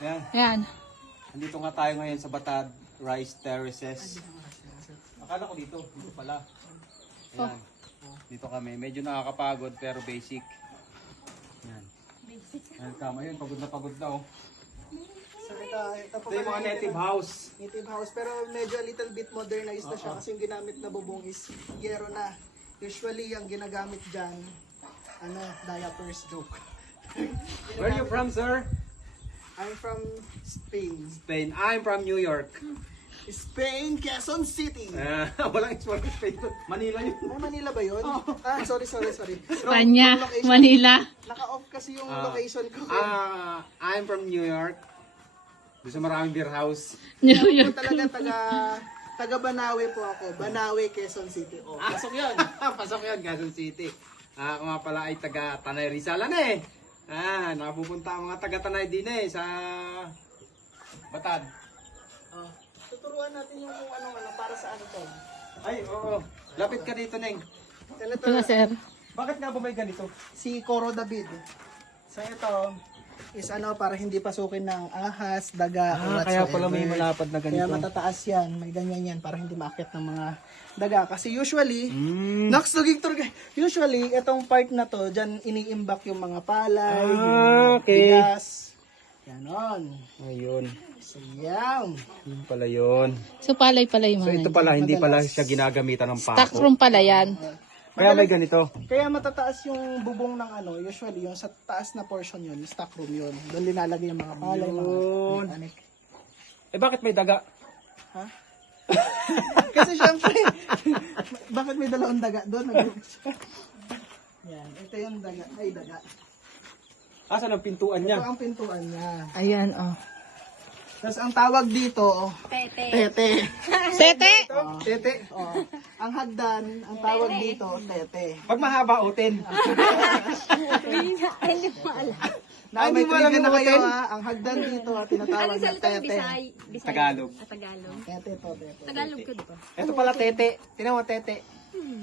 Ayan. Ayan. Nandito nga tayo ngayon sa Batad Rice Terraces. Akala ko dito pala. Ayan. Dito kami. Medyo nakakapagod pero basic. Ayan. Ayan kama yun. Pagod na oh. So ito po Ito yung mga native house. native house, pero medyo a little bit modernized na siya kasi yung ginamit na bubong is yero na. Usually ang ginagamit dyan, diapers, joke. Where are you from, sir? I'm from Spain. Spain. I'm from New York. Spain, Quezon City. Walang export Spain. Manila yun. Ay, Manila ba yun? Sorry. Espanya, Wrong location. Manila. Naka-off kasi yung location ko. I'm from New York. Doon sa maraming beer house. New Ako York. talaga taga Banawe po ako. Banawe, Quezon City. Oh, pasok yun. Pasok yun, Quezon City. Ako nga pala ay taga Tanay Rizal eh. Nakapupunta ang mga taga Tanay din sa Batad. Oh, tuturuan natin yung kung ano para sa ano to. Ay, oo. Lapit ka dito, Neng. Ito Ito na, sir. Bakit nga ba may ganito? si Coro David. So ito is para hindi pasukin ng ahas, daga, or Kaya whatsoever. pala may malapad na Kaya ganito. matataas yan, may ganyan yan para hindi maakyat ng mga daga. Kasi usually, Mm. usually, itong part na to, dyan iniimbak yung mga palay, okay. bigas, ganon. Ayun. So, yan. Yun pala yun. So, palay-palay So mga. ito pala, hindi pala siya ginagamitan ng Stock pako. room pala yan. Kaya may ganito. Kaya matataas yung bubong ng usually yung sa taas na portion yun, stock room yun. Doon linalagay yung mga palay, mga Yun. mechanic. Bakit may daga? Ha? Kasi syempre, bakit may dalawang daga doon? Yan, ito yung daga. Ay, daga. Asan ang pintuan Ito niya? ang pintuan niya. Ayan, oh. Tapos ang tawag dito, tete. Tete! Tete. Oh. Ang hagdan, ang tawag dito, tete. Pag mahaba, utin. Hindi mo alam. May mo alam trivia na yung kayo hotel? Ang hagdan dito, tinatawag Anong na salitang tete. Bisay? Tagalog. Tagalog. Tete to, tete. Tagalog ko diba? Ito pala tete. Tingnan mo, tete.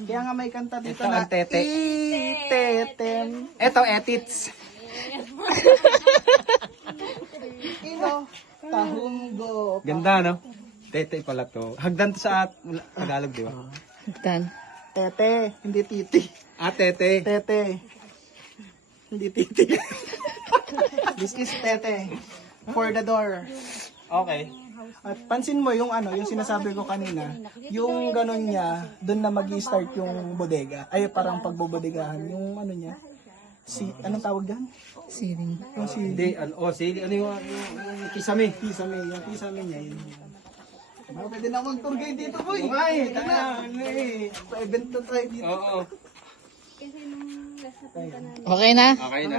Kaya nga may kanta dito Ito na ang tete. Itetem. Ito, etits. Ino. Tahunggo. Ganda, no? Tete pala to. Hagdan to sa Tagalog, di ba? Hagdan. Tete, hindi titi. Tete. Tete. Hindi titi. This is tete. For the door. Okay. At pansin mo yung yung sinasabi ko kanina, yung ganon niya, doon na magi-start yung bodega. Ay, parang pagbobodegahan. Yung niya, anong tawag diyan? Siling. Yung Hindi, sili, ano yung kisame? kisame, yung kisame niya. Yun. Pwede na akong tour guide dito, boy. Okay, Pa-event na tayo dito. Oo. Kasi nung last na punta namin. Okay na? Okay na.